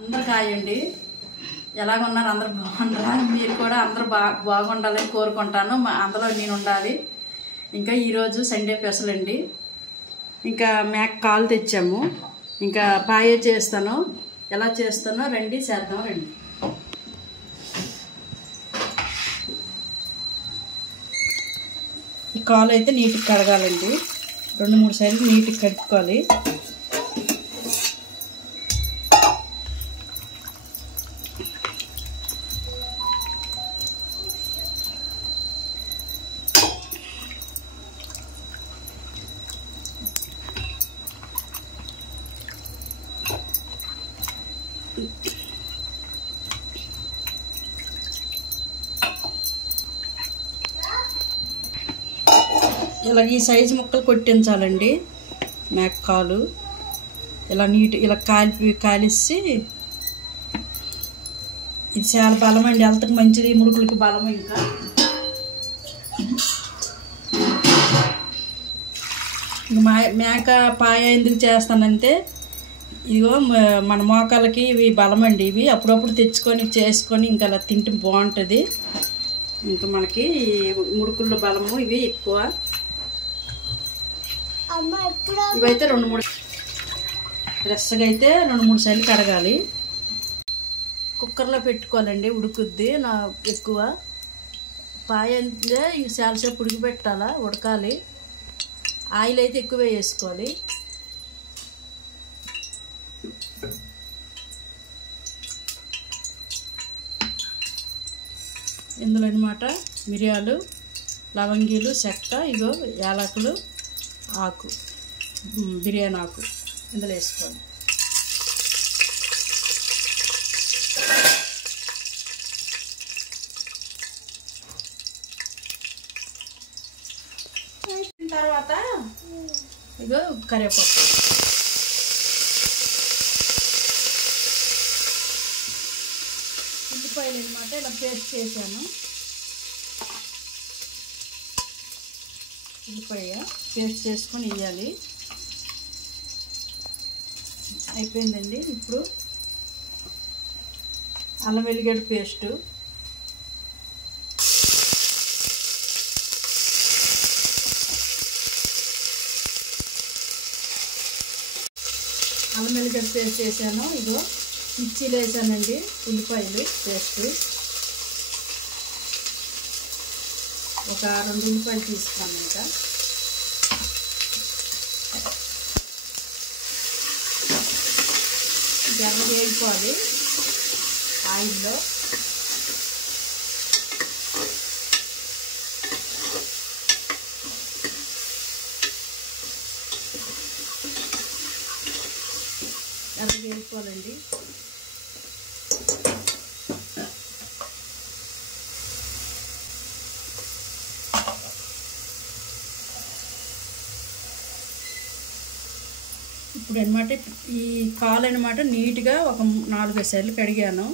అందరికి హాయ్ అండి. ఎలాగున్నారు? అందరు బాగుంటారా? మీరు కూడా అందరూ బాగుండాలని కోరుకుంటాను. అందులో నేను ఉండాలి. ఇంకా ఈరోజు సండే స్పెషల్ అండి. ఇంకా మేక కాలు తెచ్చాము. ఇంకా పాయ చేస్తాను. ఎలా చేస్తానో రండి చేద్దాం రండి. ఈ కాలు అయితే నీట్గా కడగాలండి. 2-3 సార్లు నీట్గా కడుక్కోవాలి. ఇలా ఈ సైజు ముక్కలు కొట్టించాలండి. మేక కాలు ఇలా ఇలా కాలిసి ఇది చాలా బలం అండి. హెల్త్కి మంచిది, ముడుకులకి బలం. ఇంకా మేక పాయ ఎందుకు చేస్తానంటే ఇదిగో మన మోకాలకి ఇవి బలం అండి. ఇవి అప్పుడప్పుడు తెచ్చుకొని చేసుకొని ఇంకా అలా తింటే బాగుంటుంది. ఇంకా మనకి ముడుకుల్లో బలము ఇవి ఎక్కువ. ఇవైతే 2-3 ఫ్రెష్గా అయితే 2-3 సార్లు కడగాలి. కుక్కర్లో పెట్టుకోవాలండి, ఉడుకుద్ది. నా ఎక్కువ పాయ అంటే ఇంక చాలాసేపు ఉడికి పెట్టాలా, ఉడకాలి. ఆయిల్ అయితే ఎక్కువ వేసుకోవాలి. ఇందులో అన్నమాట మిరియాలు, లవంగీలు, చెక్క, ఇగో యాలకులు, ఆకు, బిర్యానీ ఆకు ఇందులో వేసుకోవాలి. తర్వాత ఇగో కరివేపాకు, ఉల్లిపాయలు అన్నమాట ఇలా పేస్ట్ చేశాను. ఉల్లిపాయ పేస్ట్ చేసుకొని వేయాలి. అయిపోయిందండి. ఇప్పుడు అల్లం వెల్లిగడ్డ పేస్టు, అల్లం వెల్లిగడ్డ పేస్ట్ వేసాను. ఇగో మిర్చీలు వేసానండి, ఉల్లిపాయలు పేస్టు. ఒక 2 ఉల్లిపాయలు తీసుకున్నాను. ఇంకా ఎర్ర వేగిపోవాలి ఆయిల్లో. ఎర్ర వేగిపోవాలండి. ఇప్పుడు అన్నమాట ఈ కాలు అన్నమాట నీట్గా ఒక 4-5 సార్లు కడిగాను.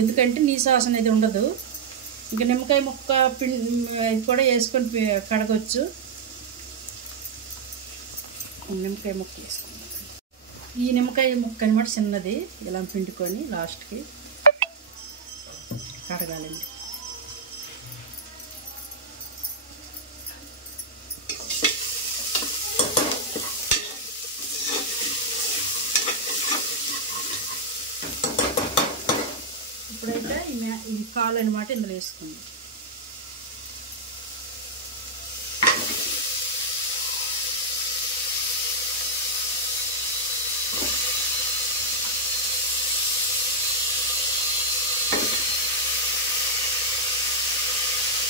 ఎందుకంటే నీసాసం అనేది ఉండదు. ఇంకా నిమ్మకాయ ముక్క కూడా వేసుకొని కడగొచ్చు. నిమ్మకాయ ముక్క వేసుకుందాం. ఈ నిమ్మకాయ ముక్క అన్నమాట చిన్నది ఇలా పిండుకొని లాస్ట్కి కడగాలండి. ఇప్పుడైతే ఈ కాలు అన్నమాట ఇందులో వేసుకుందాం.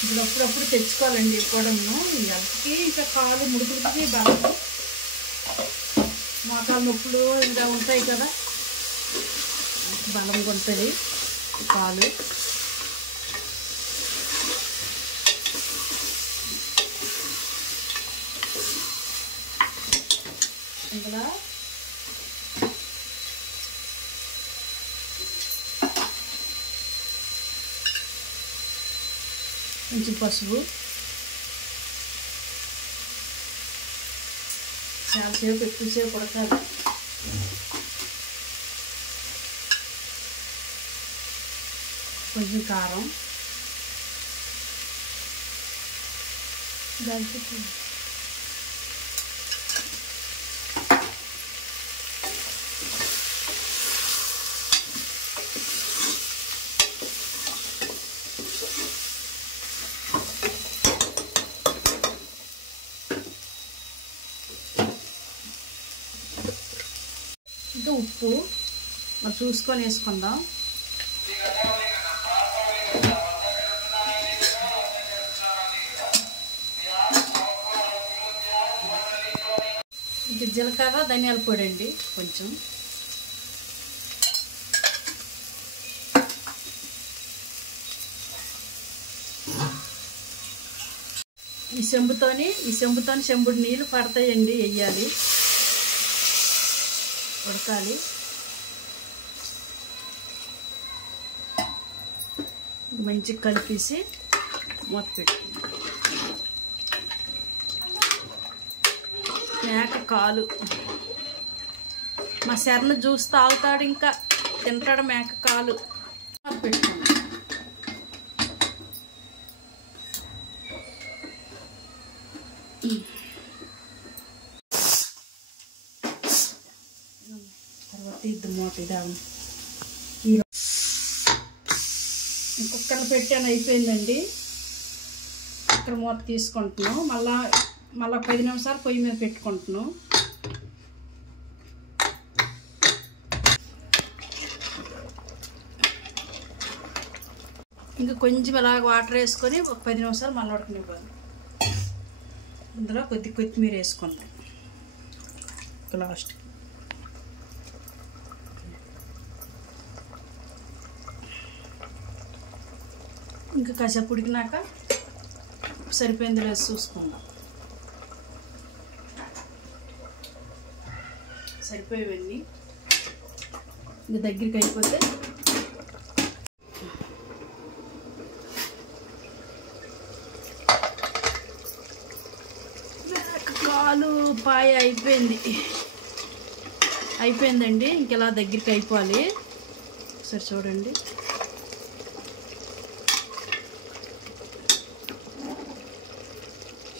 ఇప్పుడు అప్పుడప్పుడు తెచ్చుకోవాలండి కూడాను. ఎంతకి ఇంకా కాలు ముడుకులకి బలం, మోకాలు నొప్పులు ఇంకా ఉంటాయి కదా, బలంగా ఉంటుంది కాలు. ఇందులో కొంచెం పసుపు, చాలాసేపు ఎక్కువసేపు ఉడకాలి. కొంచెం కారం, దానికి ఇంకా ఉప్పు మరి చూసుకొని వేసుకుందాం. ఇంకా జీలకర్ర ధనియాల పొడి అండి కొంచెం. ఈ చెంబుతోని చెంబుడు నీళ్ళు పడతాయండి, వేయాలి, ఉడకాలి. మంచిగా కలిపేసి మూత పెట్టుకుందాం. మేక కాలు మా శరణ జ్యూస్ తాగుతాడు, ఇంకా తింటాడు మేక కాలు. మూత పెట్టుకుందాం. తర్వాత ఇద్దరు మూత ఇదాము. కుక్కర్లో పెట్టాను, అయిపోయిందండి. కుక్కర్ మూత తీసుకుంటున్నాను. మళ్ళా 10 నిమిషాలు పొయ్యి మీద పెట్టుకుంటున్నాను. ఇంకా కొంచెం ఇలాగ వాటర్ వేసుకొని ఒక 10 నిమిషాలు మళ్ళీ ఉడకనివ్వాలి. ఇందులో కొత్తిమీర వేసుకుందాం లాస్ట్. ఇంకా కాసేపు ఉడికినాక సరిపోయింది లేదు చూసుకుందాం. సరిపోయేవన్నీ ఇంకా దగ్గరికి అయిపోతే కాలు పాయ అయిపోయిందండి. ఇంకెలా దగ్గరికి అయిపోవాలి. ఒకసారి చూడండి.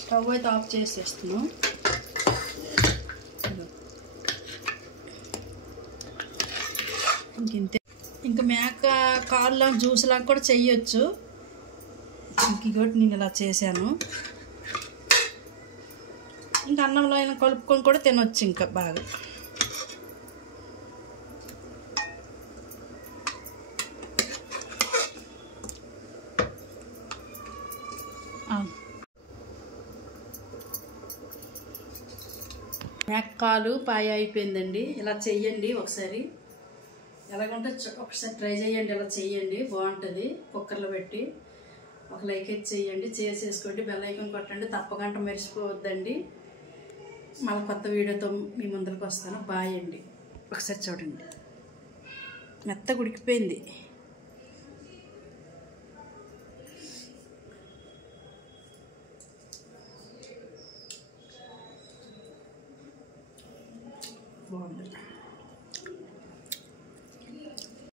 స్టవ్ అయితే ఆఫ్ చేసేస్తున్నాం. ఇంతే. ఇంకా మేక కాళ్ళ జ్యూస్ లాగా కూడా చెయ్యొచ్చు. ఇంకొకటి నేను ఇలా చేశాను. ఇంకా అన్నంలో అయినా కలుపుకొని కూడా తినొచ్చు. ఇంకా బాగా మేకాలు పాయ అయిపోయిందండి. ఇలా చెయ్యండి ఒకసారి. ఎలాగంటే ఒకసారి ట్రై చేయండి, ఇలా చెయ్యండి, బాగుంటుంది. కుక్కర్లో పెట్టి ఒక లైక్ అయితే చెయ్యండి, చేసుకోండి, బెల్ ఐకాన్ కొట్టండి, తప్పకుండా మర్చిపోవద్దండి. మళ్ళీ కొత్త వీడియోతో మీ ముందరికి వస్తాను. బాయ్ అండి. ఒకసారి చూడండి, మెత్తగా ఉడికిపోయింది. బాగుంది.